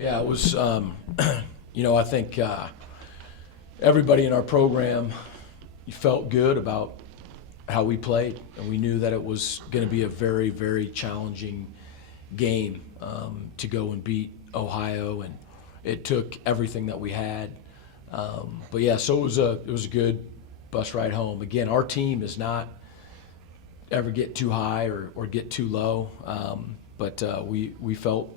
Yeah, it was, I think everybody in our program felt good about how we played, and we knew that it was going to be a very, very challenging game to go and beat Ohio, and it took everything that we had. But yeah, so it was a good bus ride home. Again, our team is not ever get too high or get too low, but we felt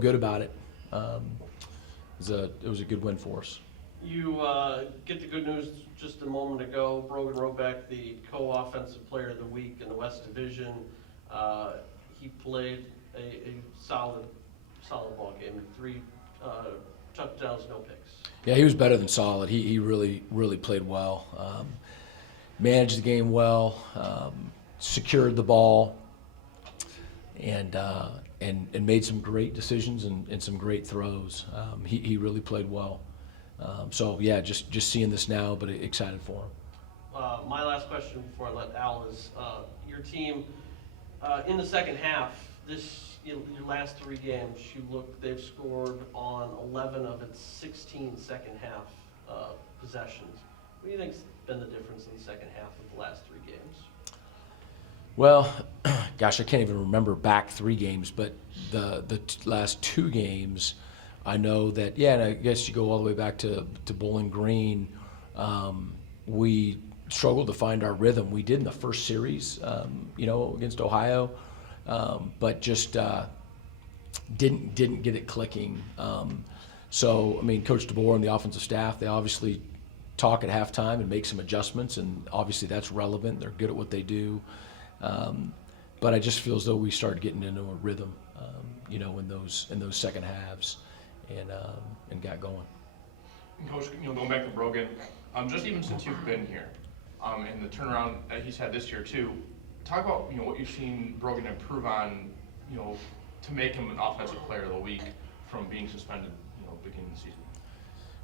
good about it. It was a good win for us. You get the good news just a moment ago. Brogan wrote back the co-offensive player of the week in the West Division. He played a solid ball game. 3 touchdowns, no picks. Yeah, he was better than solid. He really played well. Managed the game well, secured the ball, and made some great decisions and some great throws. He really played well. So yeah, just seeing this now, but excited for him. My last question before I let Al is your team in the second half. Your last 3 games, they've scored on 11 of its 16 second half possessions. What do you think's been the difference in the second half of the last 3 games? Well, gosh, I can't even remember back 3 games, but the last 2 games, I know that, yeah, and I guess you go all the way back to Bowling Green, we struggled to find our rhythm. We did in the first series, against Ohio, but just didn't get it clicking. So, I mean, Coach DeBoer and the offensive staff, they obviously talk at halftime and make some adjustments, and obviously that's relevant. They're good at what they do. But I just feel as though we started getting into a rhythm, in those second halves, and got going. And Coach, going back to Brogan, just even since you've been here, and the turnaround that he's had this year too, talk about what you've seen Brogan improve on, to make him an offensive player of the week from being suspended, beginning of the season.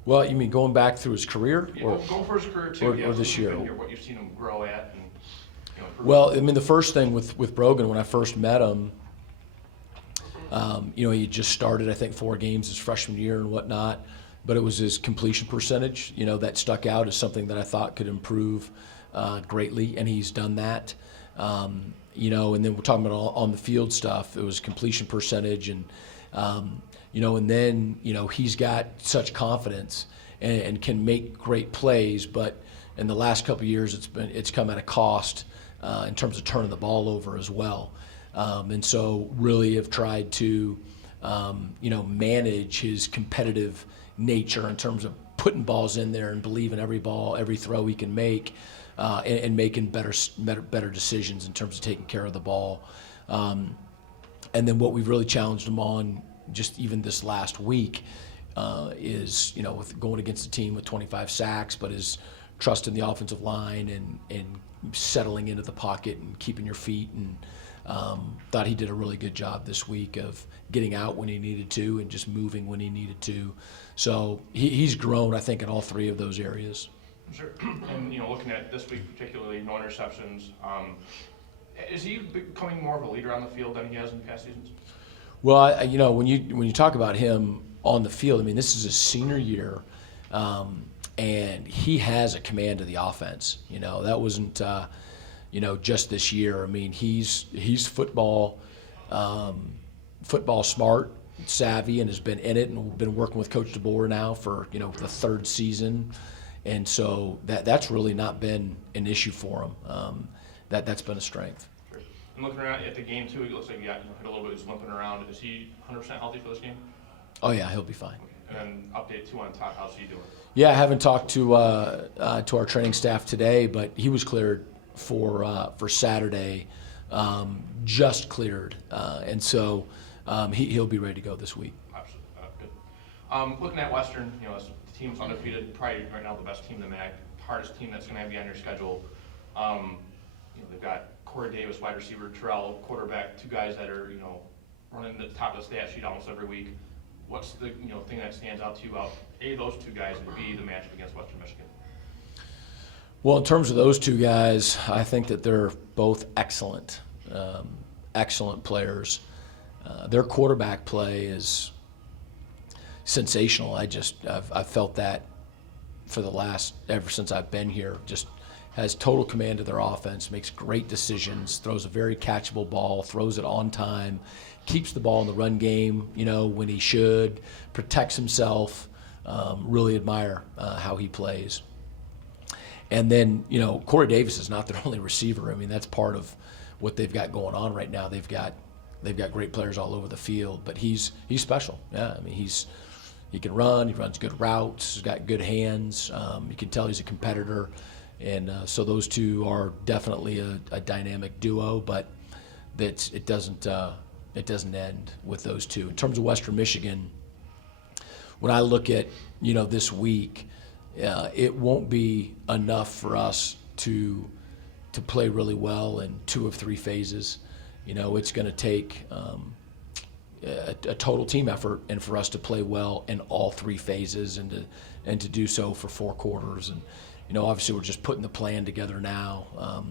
Well, you mean going back through his career, or going for his career too, or this year? What you've seen him grow at, and well, I mean, the first thing with Brogan, when I first met him, he just started, I think, 4 games his freshman year and whatnot, but it was his completion percentage, that stuck out as something that I thought could improve greatly, and he's done that. And then we're talking about on the field stuff. It was completion percentage, and and then he's got such confidence and can make great plays, but in the last couple of years, it's come at a cost in terms of turning the ball over as well. And so really have tried to, manage his competitive nature in terms of putting balls in there and believing every ball, every throw he can make, and making better decisions in terms of taking care of the ball. And then what we've really challenged him on just even this last week is, with going against a team with 25 sacks, but is trusting the offensive line and settling into the pocket and keeping your feet, and thought he did a really good job this week of getting out when he needed to and just moving when he needed to. So he's grown, I think, in all 3 of those areas. Sure. And looking at this week particularly, no interceptions. Is he becoming more of a leader on the field than he has in past seasons? Well, when you talk about him on the field, I mean, this is his senior year, and he has a command of the offense. That wasn't just this year. I mean, he's football smart, savvy, and has been in it, and been working with Coach DeBoer now for the 3rd season, and so that's really not been an issue for him. That's been a strength. Sure. And looking around at the game too, it looks like he hit a little bit. He's limping around. Is he 100% healthy for this game? Oh yeah, he'll be fine. Okay. And then update too on Todd. How's he doing? Yeah, I haven't talked to our training staff today, but he was cleared for Saturday, just cleared, and so he'll be ready to go this week. Absolutely, good. Looking at Western, the team's undefeated, probably right now the best team in the MAC, hardest team that's going to be on your schedule. They've got Corey Davis, wide receiver, Terrell, quarterback, 2 guys that are running the top of the stat sheet almost every week. What's the thing that stands out to you about A, those 2 guys, and B, the matchup against Western Michigan? Well, in terms of those 2 guys, I think that they're both excellent players. Their quarterback play is sensational. I've felt that for ever since I've been here. Just has total command of their offense, makes great decisions, throws a very catchable ball, throws it on time, keeps the ball in the run game, when he should, protects himself. Really admire how he plays. And then, Corey Davis is not their only receiver. I mean, that's part of what they've got going on right now. They've got great players all over the field, but he's special. Yeah, I mean, he can run. He runs good routes. He's got good hands. You can tell he's a competitor, and so those two are definitely a dynamic duo. But it doesn't end with those two. In terms of Western Michigan, when I look at this week, it won't be enough for us to play really well in 2 of 3 phases. It's going to take a total team effort, and for us to play well in all 3 phases, and to do so for 4 quarters. And obviously we're just putting the plan together now,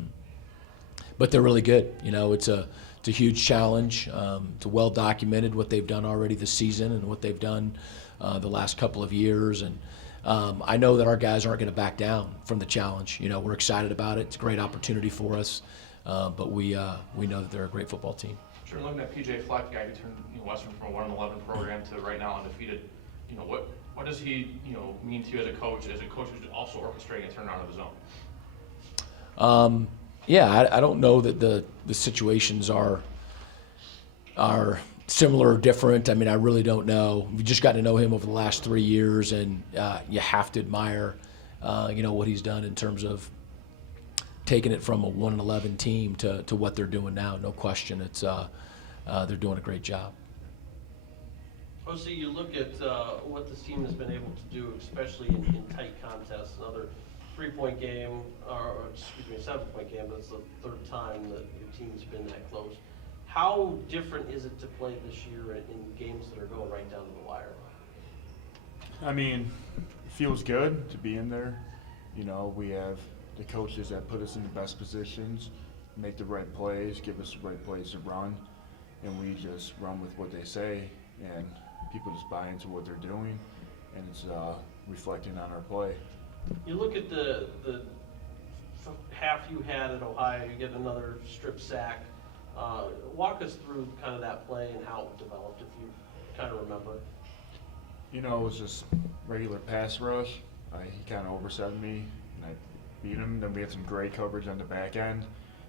but they're really good. It's a huge challenge. It's well documented what they've done already this season and what they've done the last couple of years, and I know that our guys aren't going to back down from the challenge. We're excited about it. It's a great opportunity for us, but we know that they're a great football team. Sure, looking at PJ Fleck, the guy who turned Western from a 1-11 program to right now undefeated. What does he mean to you as a coach who's also orchestrating a turnaround of his own? Yeah, I don't know that the situations are similar or different. I mean, I really don't know. We just got to know him over the last 3 years, and you have to admire, what he's done in terms of taking it from a 1-11 team to what they're doing now. No question, they're doing a great job. OC, you look at what this team has been able to do, especially in tight contests. Another 3-point game, or excuse me, 7-point game, but it's the 3rd time that your team's been that close. How different is it to play this year in games that are going right down to the wire? I mean, it feels good to be in there. We have the coaches that put us in the best positions, make the right plays, give us the right plays to run, and we just run with what they say, and people just buy into what they're doing, and it's reflecting on our play. You look at the half you had at Ohio, you get another strip sack. Walk us through kind of that play and how it developed, if you kind of remember. It was just regular pass rush. He kind of overset me, and I beat him. Then we had some great coverage on the back end,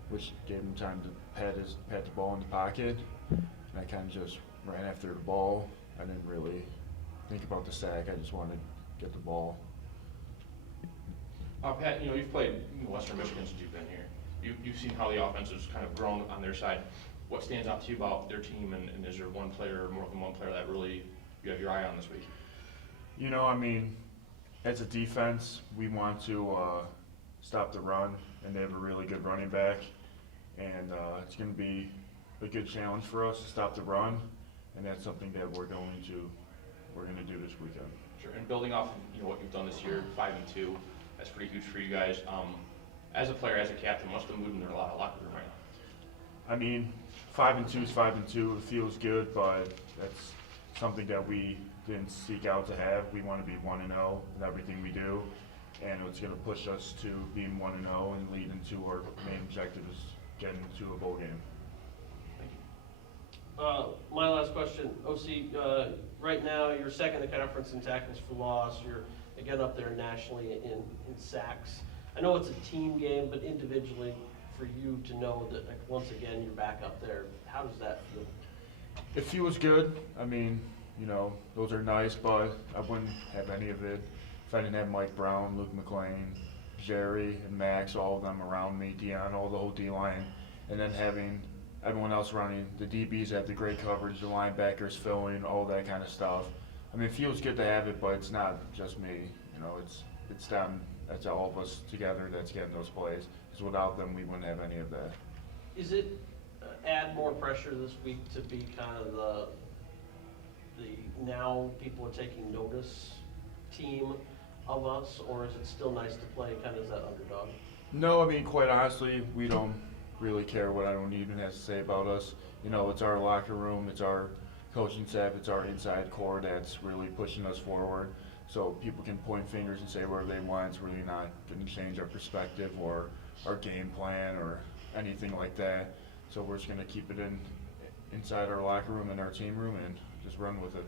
which gave him time to pat the ball in the pocket. And I kind of just ran after the ball. I didn't really think about the sack. I just wanted to get the ball. Pat, you've played Western Michigan since you've been here. You've seen how the offense has kind of grown on their side. What stands out to you about their team, and is there one player or more than one player that really you have your eye on this week? I mean, as a defense, we want to stop the run, and they have a really good running back, and it's going to be a good challenge for us to stop the run, and that's something that we're going to do this weekend. Sure. And building off of what you've done this year, 5-2, that's pretty huge for you guys. As a player, as a captain, what's the mood in their locker room right now? I mean, 5-2 is 5-2. It feels good, but that's something that we didn't seek out to have. We want to be 1-0 in everything we do, and it's going to push us to being 1-0 and lead into our main objective is getting to a bowl game. Thank you. My last question, OC, right now you're second in the conference in tackles for loss. You're again up there nationally in sacks. I know it's a team game, but individually, for you to know that once again you're back up there, how does that feel? It feels good. I mean, those are nice, but I wouldn't have any of it if I didn't have Mike Brown, Luke McLean, Jerry, and Max, all of them around me, Deion, all the whole D-line, and then having everyone else running. The DBs have the great coverage, the linebackers filling, all that kind of stuff. I mean, it feels good to have it, but it's not just me. It's them. That's all of us together that's getting those plays. Because without them, we wouldn't have any of that. Is it add more pressure this week to be kind of the now people are taking notice team of us, or is it still nice to play kind of as that underdog? No, I mean, quite honestly, we don't really care what anyone even has to say about us. It's our locker room, it's our coaching staff, it's our inside core that's really pushing us forward. So people can point fingers and say whatever they want. It's really not going to change our perspective or our game plan or anything like that. So we're just going to keep it inside our locker room and our team room and just run with it.